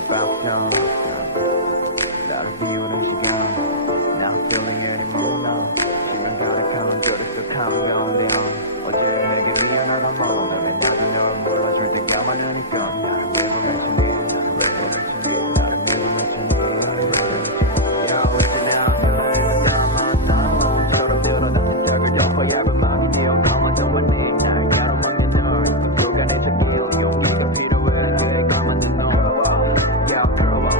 about young. 나를 비우는 시간. Now feeling anymore now. 지금 가득한 그릇도 countdown down. 어제 내게 미안하다 뭐. 내 나중에 넌 몰라줄 때가 많으니까. 나를 밀고 맺히니. 나를 밀고 맺히니. 나를 밀고 맺히니. Yeah, listen now. 너는 나만 나만 서로 들어다 시작을 엮어 얇은 마음이 기억하면 정말 내 날 가로막는 널. 그간 내 새끼 용기가 필요해. 가만히 너. Yeah, grow up.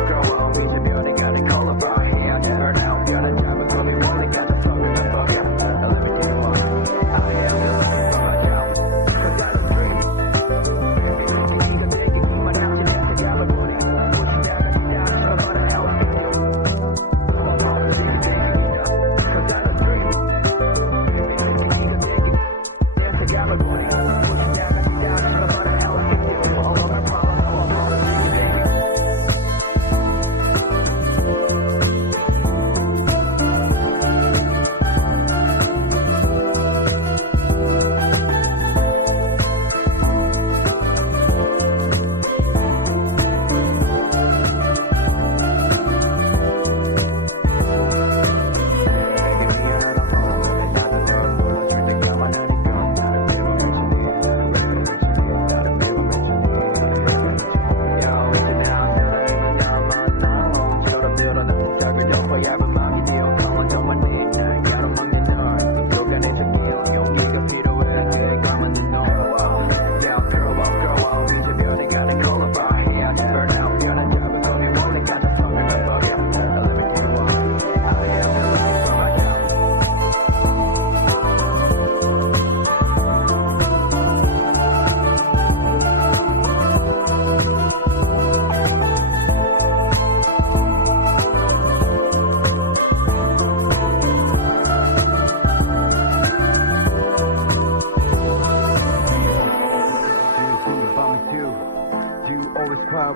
이제 변해 가는 color bar. Yeah, turn out. 변한 작은 꿈이 원래 가는 성을 다 버려. Now let me tell you what. I am the one from my down. Cause I don't dream. 네가 내게 그만 남친 냄새 잡아버려. 무슨 자가 지냐. So what the hell is you? Cause I don't dream. 네가 내게 냄새 잡아버려. 무슨 자가 지냐. So what the hell is you? All of my problems, all of my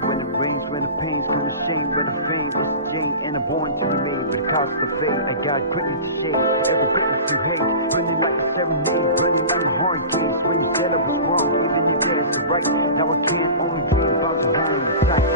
when it rains, when the pains, when the shame, when the fame, when the Jane, and I'm born to be made, but it costs the fate. I got greatness to shake, every greatness you hate, burning like a serenade, burning like a hard case. When you said I was wrong, even your dad's right. Now I can't only dream about the home in sight.